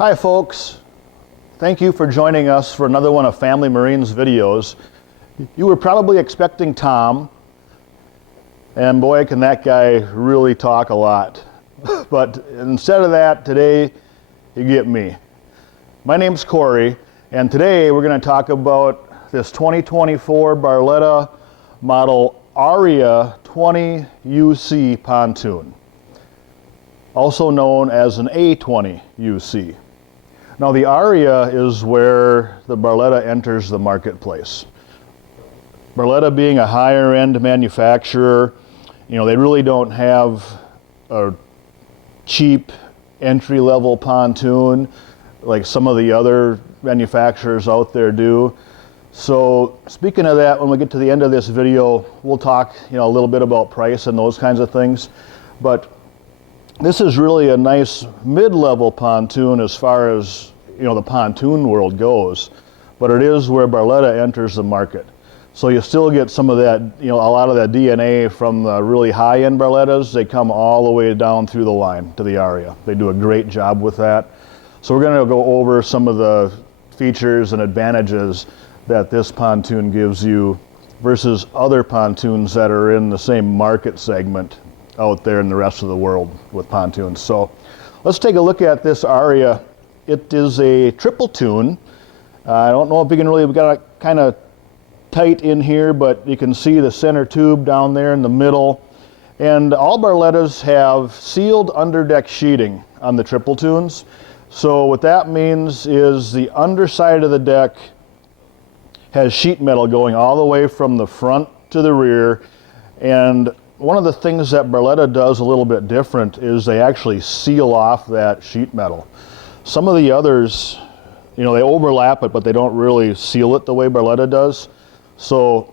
Hi folks, thank you for joining us for another one of Family Marine's videos. You were probably expecting Tom, and boy can that guy really talk a lot. But instead of that, today you get me. My name's Corey, and today we're going to talk about this 2024 Barletta model Aria 20 UC pontoon, also known as an A20 UC. Now the Aria is where the Barletta enters the marketplace. Barletta being a higher end manufacturer, you know, they really don't have a cheap entry-level pontoon like some of the other manufacturers out there do. So speaking of that, when we get to the end of this video, we'll talk, you know, a little bit about price and those kinds of things. But this is really a nice mid-level pontoon as far as, you know, the pontoon world goes, but it is where Barletta enters the market. So you still get some of that, you know, a lot of that DNA from the really high-end Barlettas. They come all the way down through the line to the Aria. They do a great job with that. So we're going to go over some of the features and advantages that this pontoon gives you versus other pontoons that are in the same market segment out there in the rest of the world with pontoons. So let's take a look at this Aria. It is a triple toon. I don't know if you can really, we got it kind of tight in here, but you can see the center tube down there in the middle. And all Barlettas have sealed underdeck sheeting on the triple toons. So what that means is the underside of the deck has sheet metal going all the way from the front to the rear. And one of the things that Barletta does a little bit different is they actually seal off that sheet metal. Some of the others, you know, they overlap it, but they don't really seal it the way Barletta does. So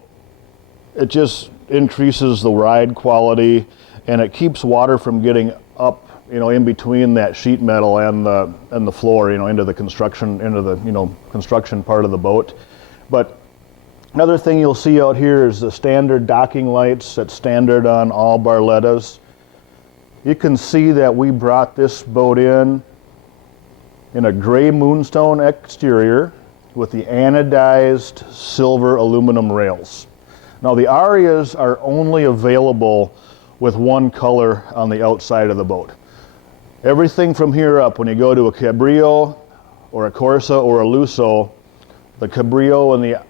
it just increases the ride quality, and it keeps water from getting up, you know, in between that sheet metal and the floor, you know, into the construction part of the boat. But another thing you'll see out here is the standard docking lights that's standard on all Barlettas. You can see that we brought this boat in a gray moonstone exterior with the anodized silver aluminum rails. Now the Arias are only available with one color on the outside of the boat. Everything from here up, when you go to a Cabrio or a Corsa or a Lusso, the Cabrio and the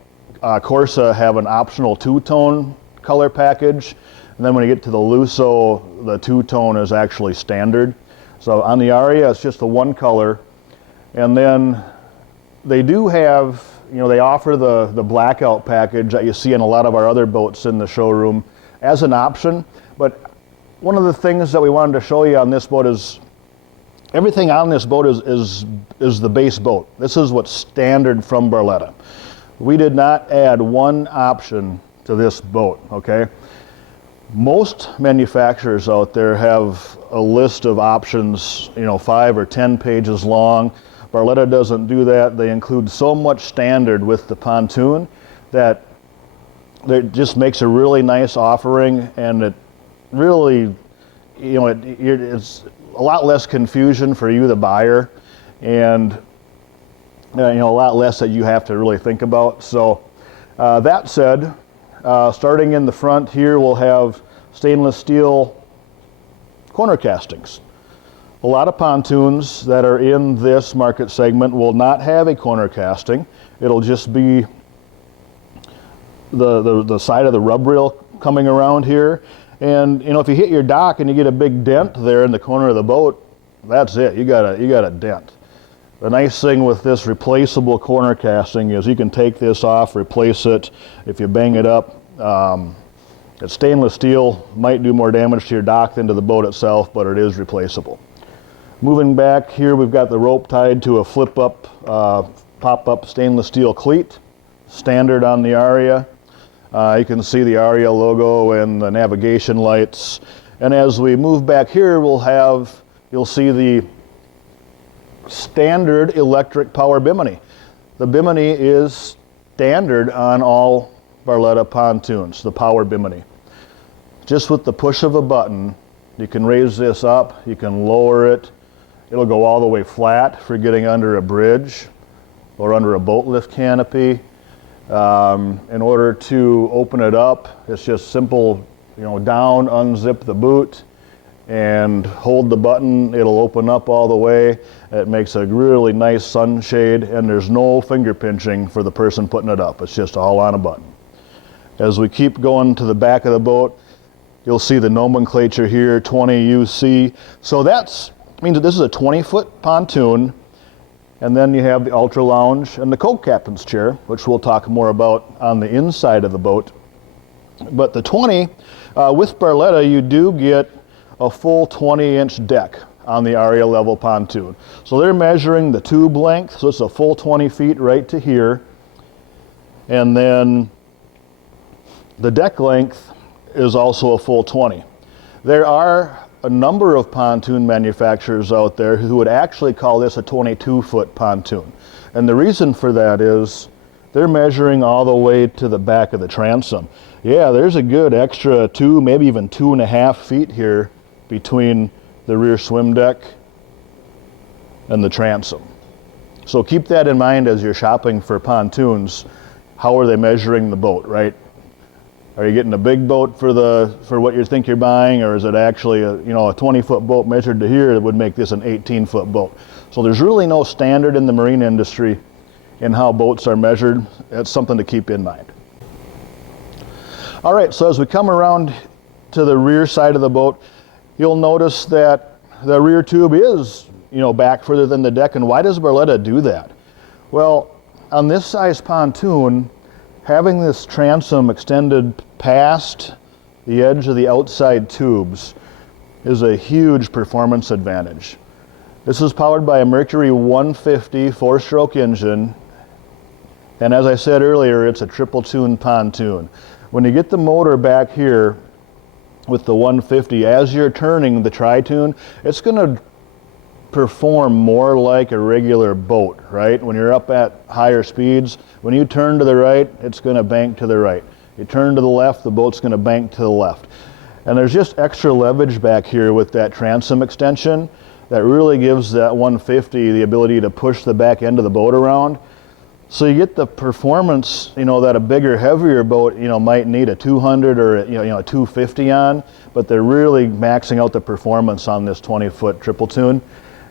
Corsa have an optional two-tone color package, and then when you get to the Lusso, the two-tone is actually standard. So on the Aria, it's just the one color, and then they do have, you know, they offer the blackout package that you see in a lot of our other boats in the showroom as an option. But one of the things that we wanted to show you on this boat is everything on this boat is the base boat. This is what's standard from Barletta. We did not add one option to this boat, okay? Most manufacturers out there have a list of options, you know, 5 or 10 pages long. Barletta doesn't do that. They include so much standard with the pontoon that it just makes a really nice offering, and it really, you know, it's a lot less confusion for you, the buyer, and you know, a lot less that you have to really think about. So that said, starting in the front here, we'll have stainless steel corner castings. A lot of pontoons that are in this market segment will not have a corner casting. It'll just be the side of the rub rail coming around here. And you know, if you hit your dock and you get a big dent there in the corner of the boat, that's it. You got a dent. The nice thing with this replaceable corner casting is you can take this off, replace it. If you bang it up, it's stainless steel, might do more damage to your dock than to the boat itself, but it is replaceable. Moving back here, we've got the rope tied to a flip-up, pop-up stainless steel cleat, standard on the Aria. You can see the Aria logo and the navigation lights. And as we move back here, you'll see the standard electric power bimini. The bimini is standard on all Barletta pontoons, the power bimini. Just with the push of a button, you can raise this up, you can lower it, It'll go all the way flat for getting under a bridge or under a boat lift canopy. In order to open it up, it's just simple, down, unzip the boot, and hold the button. It'll open up all the way. It makes a really nice sunshade, and there's no finger pinching for the person putting it up. It's just all on a button. As we keep going to the back of the boat, you'll see the nomenclature here, 20 UC. So that means that this is a 20-foot pontoon, and then you have the Ultra Lounge and the co-captain's chair, which we'll talk more about on the inside of the boat. But the 20, with Barletta, you do get a full 20-inch deck on the Aria level pontoon. So they're measuring the tube length, so it's a full 20 feet right to here. And then the deck length is also a full 20. There are a number of pontoon manufacturers out there who would actually call this a 22-foot pontoon. And the reason for that is they're measuring all the way to the back of the transom. Yeah, there's a good extra 2, maybe even 2.5 feet here between the rear swim deck and the transom. So keep that in mind as you're shopping for pontoons. How are they measuring the boat, right? Are you getting a big boat for what you think you're buying, or is it actually a 20-foot boat measured to here that would make this an 18-foot boat? So there's really no standard in the marine industry in how boats are measured. That's something to keep in mind. All right, so as we come around to the rear side of the boat, you'll notice that the rear tube is, back further than the deck. And why does Barletta do that? Well, on this size pontoon, having this transom extended past the edge of the outside tubes is a huge performance advantage. This is powered by a Mercury 150 4-stroke engine, and as I said earlier, it's a triple tune pontoon. When you get the motor back here with the 150, as you're turning the tri-toon, it's going to perform more like a regular boat, right? When you're up at higher speeds, when you turn to the right, it's going to bank to the right. You turn to the left, the boat's going to bank to the left. And there's just extra leverage back here with that transom extension that really gives that 150 the ability to push the back end of the boat around. So you get the performance, that a bigger, heavier boat, might need a 200 or a 250 on, but they're really maxing out the performance on this 20-foot triple tune.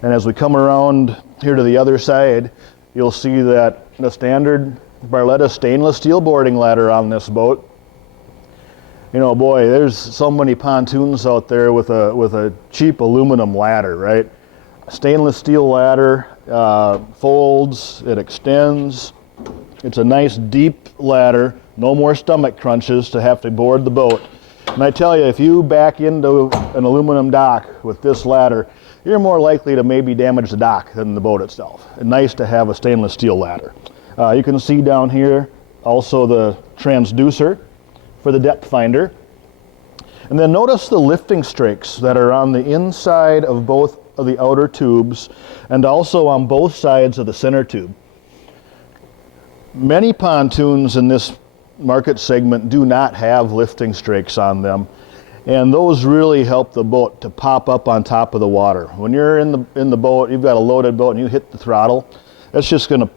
And as we come around here to the other side, you'll see that the standard Barletta stainless steel boarding ladder on this boat. Boy, there's so many pontoons out there with a cheap aluminum ladder, right? Stainless steel ladder, folds, it extends. It's a nice deep ladder, no more stomach crunches to have to board the boat. And I tell you, if you back into an aluminum dock with this ladder, you're more likely to maybe damage the dock than the boat itself. And nice to have a stainless steel ladder. You can see down here also the transducer for the depth finder. And then notice the lifting strakes that are on the inside of both of the outer tubes and also on both sides of the center tube. Many pontoons in this market segment do not have lifting strakes on them, and those really help the boat to pop up on top of the water. When you're in the boat, you've got a loaded boat and you hit the throttle, that's just going to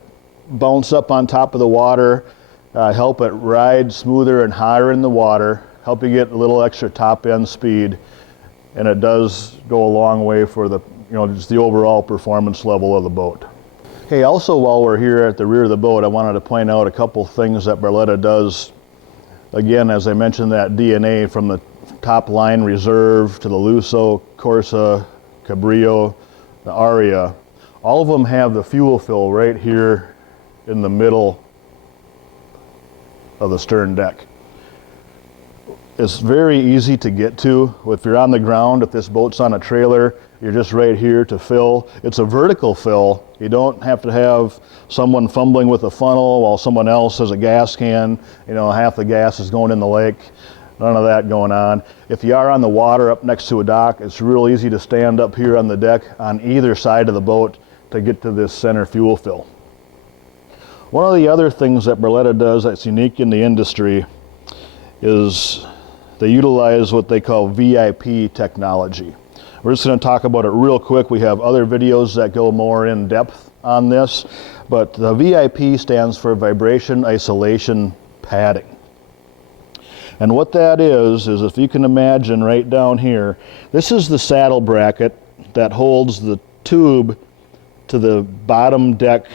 bounce up on top of the water, help it ride smoother and higher in the water, help you get a little extra top end speed, and it does go a long way for the just the overall performance level of the boat. Okay, also while we're here at the rear of the boat, I wanted to point out a couple things that Barletta does. Again, as I mentioned, that DNA from the top line Reserve to the Lusso, Corsa, Cabrillo, the Aria, all of them have the fuel fill right here in the middle of the stern deck. It's very easy to get to. If you're on the ground, if this boat's on a trailer, you're just right here to fill. It's a vertical fill. You don't have to have someone fumbling with a funnel while someone else has a gas can. Half the gas is going in the lake. None of that going on. If you are on the water up next to a dock, it's real easy to stand up here on the deck on either side of the boat to get to this center fuel fill. One of the other things that Barletta does that's unique in the industry is they utilize what they call VIP technology. We're just going to talk about it real quick. We have other videos that go more in depth on this, but the VIP stands for Vibration Isolation Padding. And what that is if you can imagine right down here, this is the saddle bracket that holds the tube to the bottom deck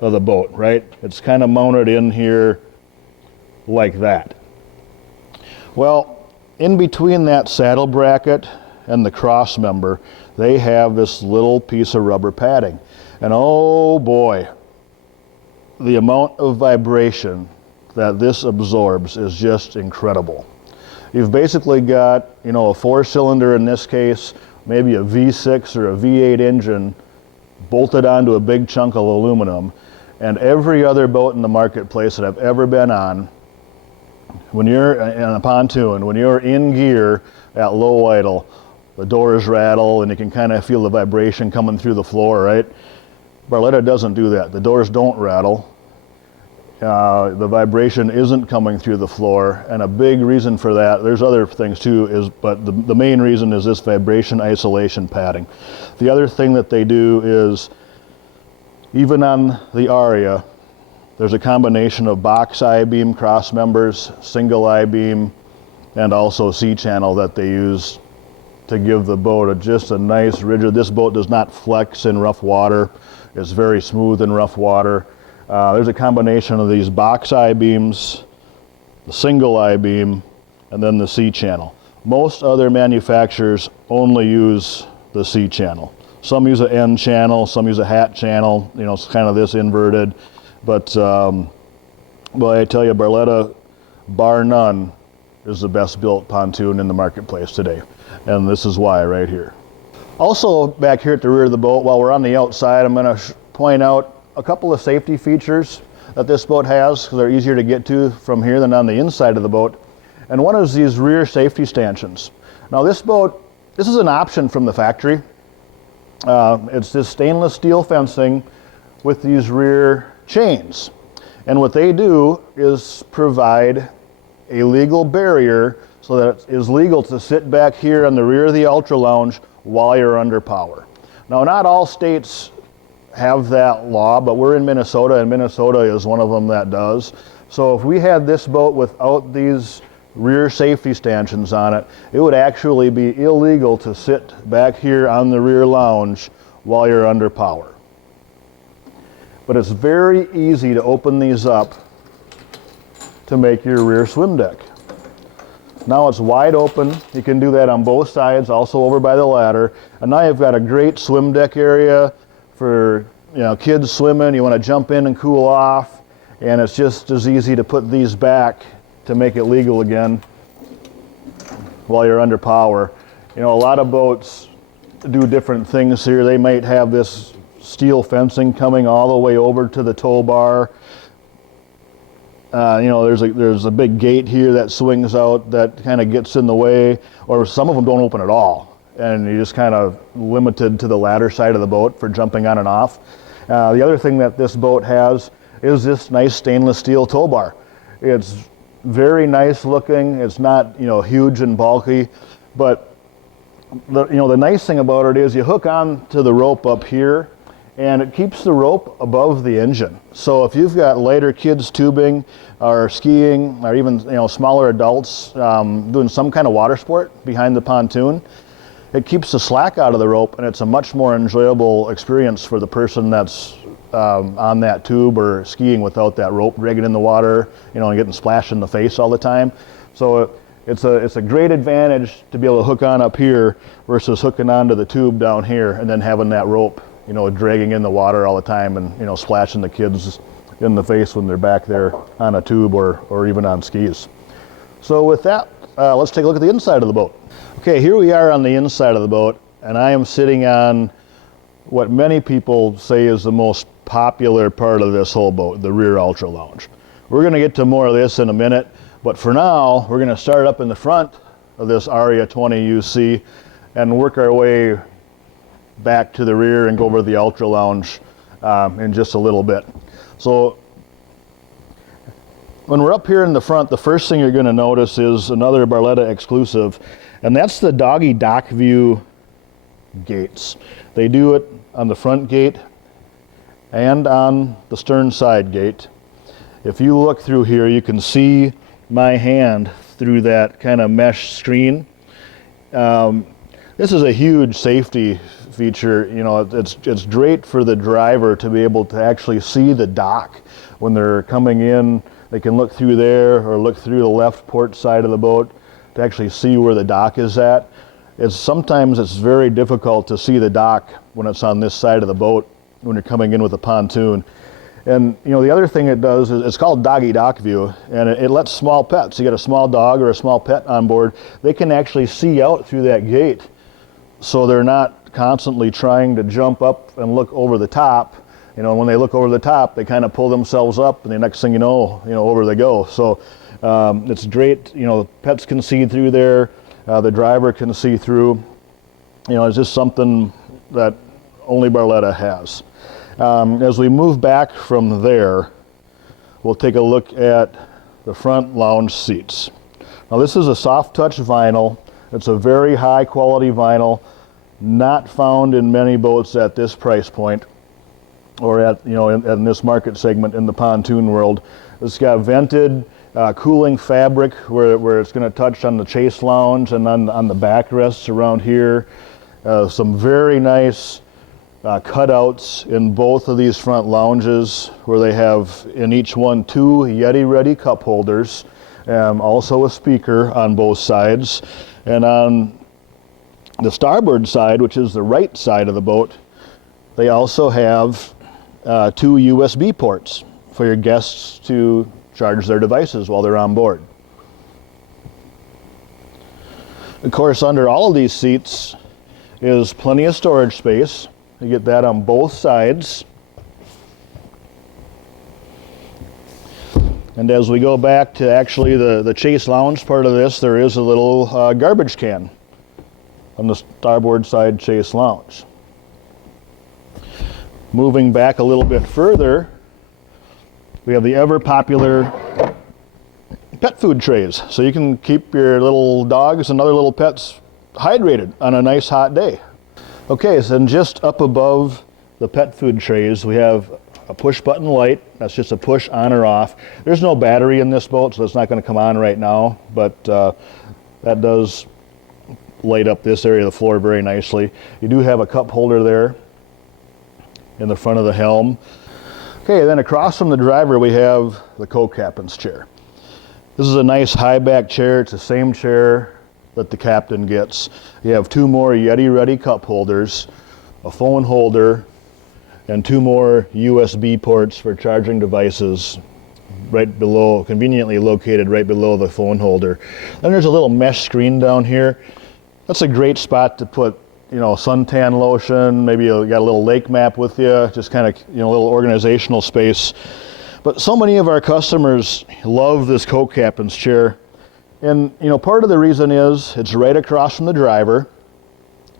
of the boat, right? It's kind of mounted in here like that. Well, in between that saddle bracket and the cross member, they have this little piece of rubber padding. And oh boy, the amount of vibration that this absorbs is just incredible. You've basically got, you know, a 4-cylinder in this case, maybe a V6 or a V8 engine bolted onto a big chunk of aluminum, and every other boat in the marketplace that I've ever been on, when you're in a pontoon, when you're in gear at low idle, the doors rattle and you can kind of feel the vibration coming through the floor, right? Barletta doesn't do that. The doors don't rattle. The vibration isn't coming through the floor, and a big reason for that, there's other things too, but the main reason is this vibration isolation padding. The other thing that they do is, even on the Aria, there's a combination of box I-beam cross members, single I-beam, and also C-channel that they use to give the boat just a nice rigid. This boat does not flex in rough water. It's very smooth in rough water. There's a combination of these box I-beams, the single I-beam, and then the C-channel. Most other manufacturers only use the C-channel. Some use an N channel, some use a hat channel, you know, it's kind of this inverted. But I tell you, Barletta, bar none, is the best built pontoon in the marketplace today. And this is why right here. Also back here at the rear of the boat, while we're on the outside, I'm going to point out a couple of safety features that this boat has, because they're easier to get to from here than on the inside of the boat. And one is these rear safety stanchions. Now this boat, this is an option from the factory. It's this stainless steel fencing with these rear chains. And what they do is provide a legal barrier so that it is legal to sit back here on the rear of the Ultra Lounge while you're under power. Now, not all states have that law, but we're in Minnesota, and Minnesota is one of them that does. So if we had this boat without these rear safety stanchions on it, it would actually be illegal to sit back here on the rear lounge while you're under power. But it's very easy to open these up to make your rear swim deck. Now it's wide open. You can do that on both sides, also over by the ladder. And now you've got a great swim deck area for, you know, kids swimming. You want to jump in and cool off, and it's just as easy to put these back to make it legal again while you're under power. You know, a lot of boats do different things here. They might have this steel fencing coming all the way over to the tow bar. You know, there's a big gate here that swings out that kind of gets in the way, or some of them don't open at all, and you're just kind of limited to the ladder side of the boat for jumping on and off. The other thing that this boat has is this nice stainless steel tow bar. It's very nice looking. It's not, you know, huge and bulky, but the nice thing about it is you hook on to the rope up here, and it keeps the rope above the engine. So if you've got lighter kids tubing or skiing, or even, you know, smaller adults doing some kind of water sport behind the pontoon, it keeps the slack out of the rope, and it's a much more enjoyable experience for the person that's on that tube or skiing without that rope dragging in the water, you know, and getting splashed in the face all the time. So it's a great advantage to be able to hook on up here versus hooking onto the tube down here and then having that rope, you know, dragging in the water all the time and, you know, splashing the kids in the face when they're back there on a tube or even on skis. So with that, let's take a look at the inside of the boat. Okay, here we are on the inside of the boat, and I am sitting on what many people say is the most popular part of this whole boat, the rear Ultra Lounge. We're going to get to more of this in a minute, but for now, we're going to start up in the front of this Aria 20 UC and work our way back to the rear and go over to the Ultra Lounge in just a little bit. So when we're up here in the front, the first thing you're going to notice is another Barletta exclusive, and that's the doggy dock view gates. They do it on the front gate and on the stern side gate. If you look through here, you can see my hand through that kind of mesh screen. This is a huge safety feature. You know, it's great for the driver to be able to actually see the dock when they're coming in. They can look through there or look through the left port side of the boat to actually see where the dock is at. Sometimes it's very difficult to see the dock when it's on this side of the boat when you're coming in with a pontoon. And you know, the other thing it does is it's called doggy dock view, and it lets small pets, you got a small dog or a small pet on board, they can actually see out through that gate, so they're not constantly trying to jump up and look over the top. You know, when they look over the top, they kind of pull themselves up, and the next thing you know, over they go. So it's great. You know, pets can see through there, the driver can see through. You know, it's just something that only Barletta has. As we move back from there, we'll take a look at the front lounge seats. Now this is a soft touch vinyl. It's a very high quality vinyl, not found in many boats at this price point or at, you know, in this market segment in the pontoon world. It's got vented cooling fabric where it's going to touch on the chase lounge and on the backrests around here. Some very nice cutouts in both of these front lounges, where they have in each one 2 Yeti Ready cup holders, also a speaker on both sides. And on the starboard side, which is the right side of the boat, they also have 2 USB ports for your guests to charge their devices while they're on board. Of course, under all of these seats is plenty of storage space. You get that on both sides. And as we go back to actually the chase lounge part of this, there is a little garbage can on the starboard side chase lounge. Moving back a little bit further, we have the ever popular pet food trays. So you can keep your little dogs and other little pets hydrated on a nice hot day. Okay, so then just up above the pet food trays, we have a push button light. That's just a push on or off. There's no battery in this boat, so it's not going to come on right now, but that does light up this area of the floor very nicely. You do have a cup holder there in the front of the helm. Okay, then across from the driver we have the co-captain's chair. This is a nice high back chair. It's the same chair that the captain gets. You have 2 more Yeti Ready cup holders, a phone holder, and 2 more USB ports for charging devices right below, conveniently located right below the phone holder. Then there's a little mesh screen down here. That's a great spot to put, you know, suntan lotion, maybe you got a little lake map with you, just kind of, you know, a little organizational space. But so many of our customers love this co-captain's chair. And, you know, part of the reason is it's right across from the driver.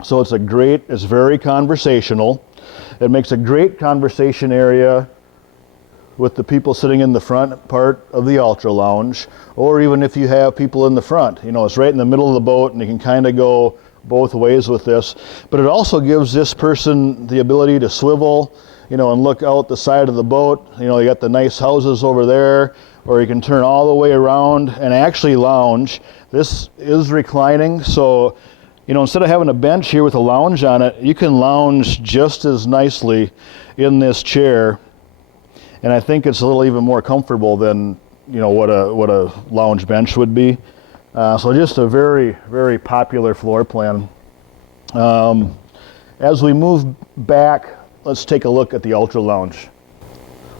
So it's very conversational. It makes a great conversation area with the people sitting in the front part of the Ultra Lounge, or even if you have people in the front. You know, it's right in the middle of the boat and you can kind of go both ways with this. But it also gives this person the ability to swivel, you know, and look out the side of the boat. You know, you got the nice houses over there, or you can turn all the way around and actually lounge. This is reclining, so, you know, instead of having a bench here with a lounge on it, you can lounge just as nicely in this chair. And I think it's a little even more comfortable than, you know, what a lounge bench would be. So just a very, very popular floor plan. As we move back, let's take a look at the Ultra Lounge.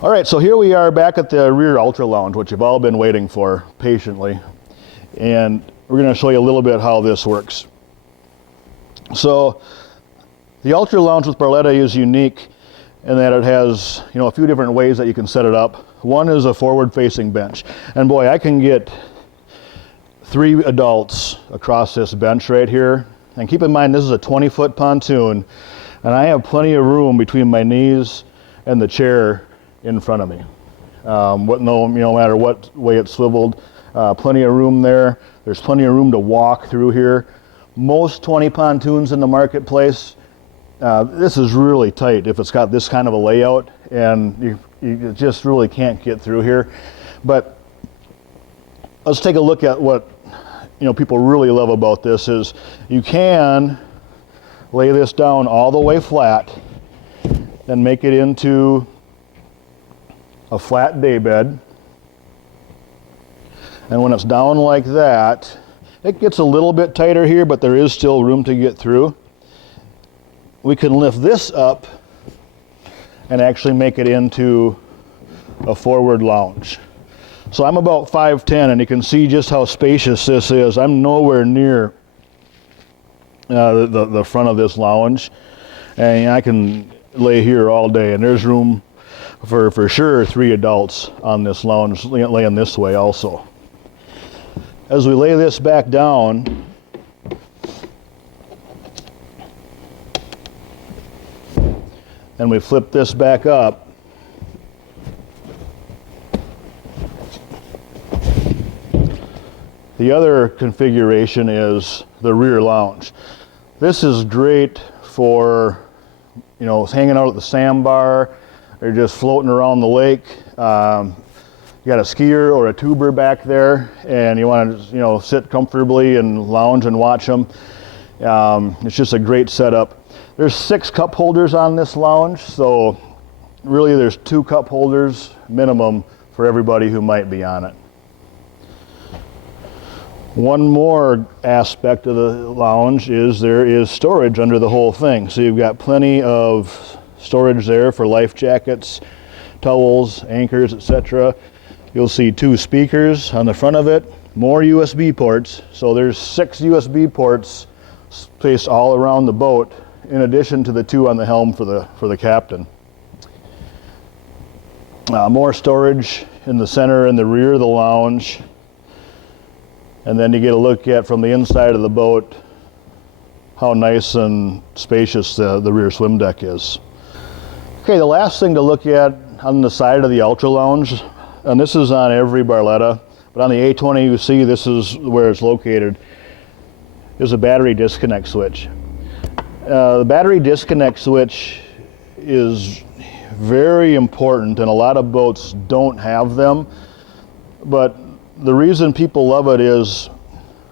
All right, so here we are back at the rear Ultra Lounge, which you've all been waiting for patiently. And we're going to show you a little bit how this works. So the Ultra Lounge with Barletta is unique in that it has, you know, a few different ways that you can set it up. One is a forward-facing bench. And boy, I can get 3 adults across this bench right here. And keep in mind, this is a 20-foot pontoon, and I have plenty of room between my knees and the chair in front of me. No matter what way it's swiveled, plenty of room there. There's plenty of room to walk through here. Most 20 pontoons in the marketplace This is really tight if it's got this kind of a layout, and you just really can't get through here. But let's take a look at what people really love about this is you can lay this down all the way flat and make it into a flat day bed. And when it's down like that, it gets a little bit tighter here, but there is still room to get through. We can lift this up and actually make it into a forward lounge. So I'm about 5'10", and you can see just how spacious this is. I'm nowhere near the front of this lounge, and I can lay here all day, and there's room for sure 3 adults on this lounge laying this way also. As we lay this back down, and we flip this back up, the other configuration is the rear lounge. This is great for hanging out at the sandbar, or just floating around the lake. You got a skier or a tuber back there, and you want to sit comfortably and lounge and watch them. It's just a great setup. There's 6 cup holders on this lounge, so really there's 2 cup holders minimum for everybody who might be on it. One more aspect of the lounge is there is storage under the whole thing. So you've got plenty of storage there for life jackets, towels, anchors, etc. You'll see 2 speakers on the front of it, more USB ports. So there's 6 USB ports spaced all around the boat, in addition to the 2 on the helm for the captain. More storage in the center and the rear of the lounge. And then you get a look at, from the inside of the boat, how nice and spacious the rear swim deck is. Okay, the last thing to look at on the side of the Ultra Lounge, and this is on every Barletta, but on the A20 you see this is where it's located, is a battery disconnect switch. The battery disconnect switch is very important, and a lot of boats don't have them. But the reason people love it is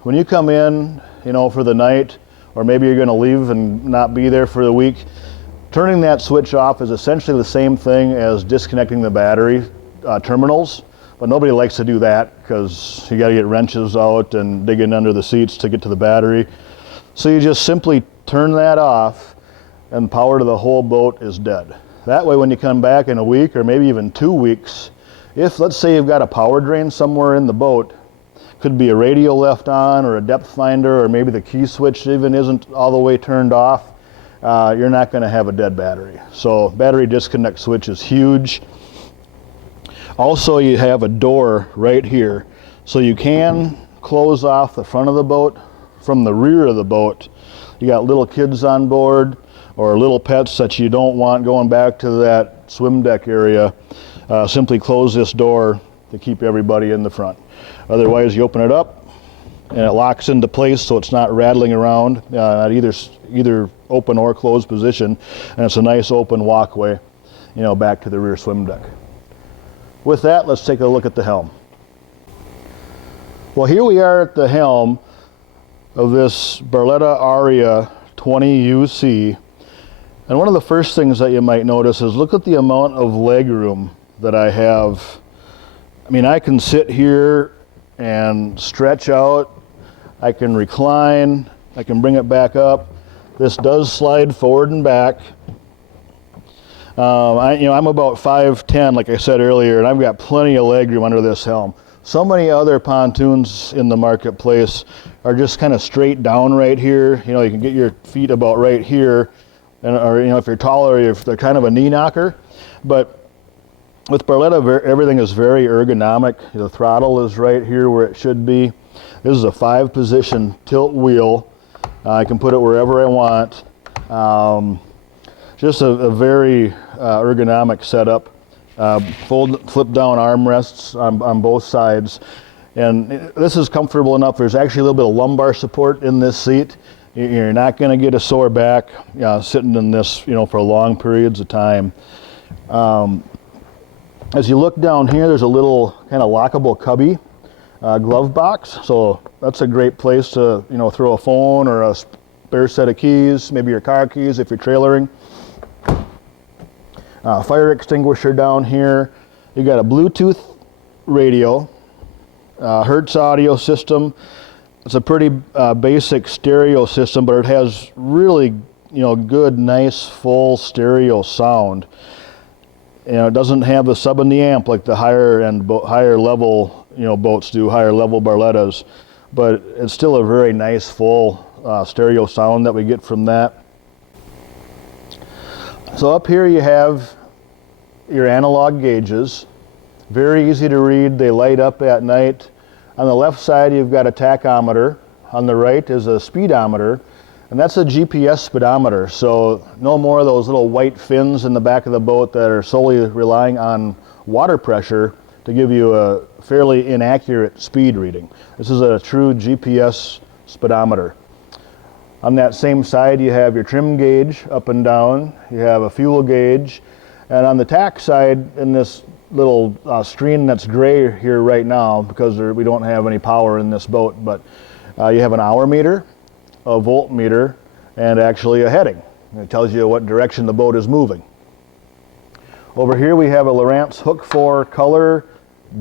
when you come in, for the night, or maybe you're going to leave and not be there for the week, turning that switch off is essentially the same thing as disconnecting the battery terminals. But nobody likes to do that because you got to get wrenches out and dig in under the seats to get to the battery. So you just simply turn that off, and power to the whole boat is dead. That way, when you come back in a week or maybe even 2 weeks, if, let's say, you've got a power drain somewhere in the boat, could be a radio left on or a depth finder, or maybe the key switch even isn't all the way turned off, you're not going to have a dead battery. So battery disconnect switch is huge. Also, you have a door right here, so you can close off the front of the boat from the rear of the boat. You got little kids on board or little pets that you don't want going back to that swim deck area. Simply close this door to keep everybody in the front. Otherwise, you open it up and it locks into place so it's not rattling around at either open or closed position, and it's a nice open walkway, back to the rear swim deck. With that, let's take a look at the helm. Well, here we are at the helm of this Barletta Aria 20 UC, and one of the first things that you might notice is look at the amount of leg room that I have. I mean, I can sit here and stretch out, I can recline, I can bring it back up. This does slide forward and back. I'm about 5'10", like I said earlier, and I've got plenty of leg room under this helm. So many other pontoons in the marketplace are just kind of straight down right here. You can get your feet about right here, or if you're taller, they're kind of a knee knocker. But with Barletta, everything is very ergonomic. The throttle is right here where it should be. This is a 5-position tilt wheel. I can put it wherever I want. Just a very ergonomic setup. Flip down armrests on both sides. And this is comfortable enough. There's actually a little bit of lumbar support in this seat. You're not going to get a sore back sitting in this, for long periods of time. As you look down here, there's a little kind of lockable cubby glove box. So that's a great place to, throw a phone or a spare set of keys, maybe your car keys if you're trailering. Fire extinguisher down here. You got a Bluetooth radio, Hertz audio system. It's a pretty basic stereo system, but it has really, good, nice, full stereo sound. It doesn't have the sub in the amp like the higher level, boats do, higher level Barlettas, but it's still a very nice, full stereo sound that we get from that. So up here you have your analog gauges. Very easy to read. They light up at night. On the left side, you've got a tachometer. On the right is a speedometer, and that's a GPS speedometer. So no more of those little white fins in the back of the boat that are solely relying on water pressure to give you a fairly inaccurate speed reading. This is a true GPS speedometer. On that same side, you have your trim gauge up and down. You have a fuel gauge. And on the tack side, in this little screen that's gray here right now, because we don't have any power in this boat, but you have an hour meter, a voltmeter, and actually a heading. It tells you what direction the boat is moving. Over here we have a Lowrance Hook 4 color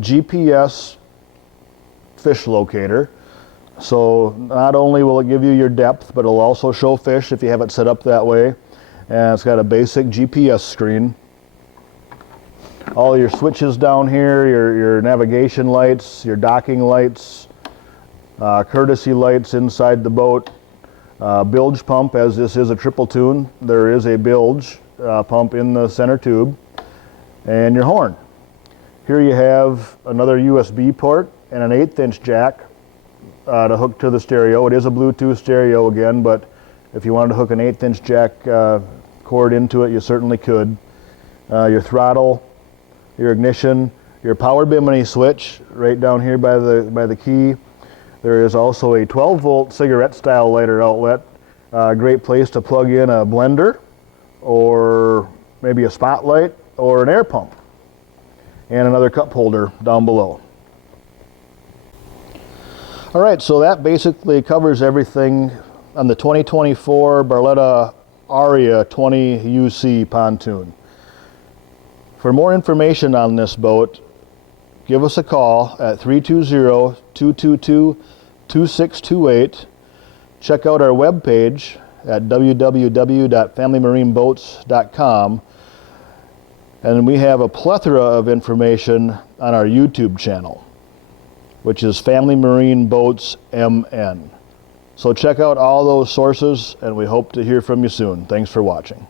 GPS fish locator. So not only will it give you your depth, but it'll also show fish if you have it set up that way. And it's got a basic GPS screen. All your switches down here, your navigation lights, your docking lights, courtesy lights inside the boat, bilge pump, as this is a triple toon. There is a bilge pump in the center tube, and your horn. Here you have another USB port and an 1/8 inch jack to hook to the stereo. It is a Bluetooth stereo again, but if you wanted to hook an 1/8 inch jack cord into it, you certainly could. Your throttle, your ignition, your power bimini switch right down here by the key. There is also a 12 volt cigarette style lighter outlet. Great place to plug in a blender or maybe a spotlight or an air pump. And another cup holder down below. All right, so that basically covers everything on the 2024 Barletta Aria 20 UC pontoon. For more information on this boat, give us a call at 320-222-2628. Check out our webpage at www.familymarineBoats.com. And we have a plethora of information on our YouTube channel, which is Family Marine Boats MN. So check out all those sources, and we hope to hear from you soon. Thanks for watching.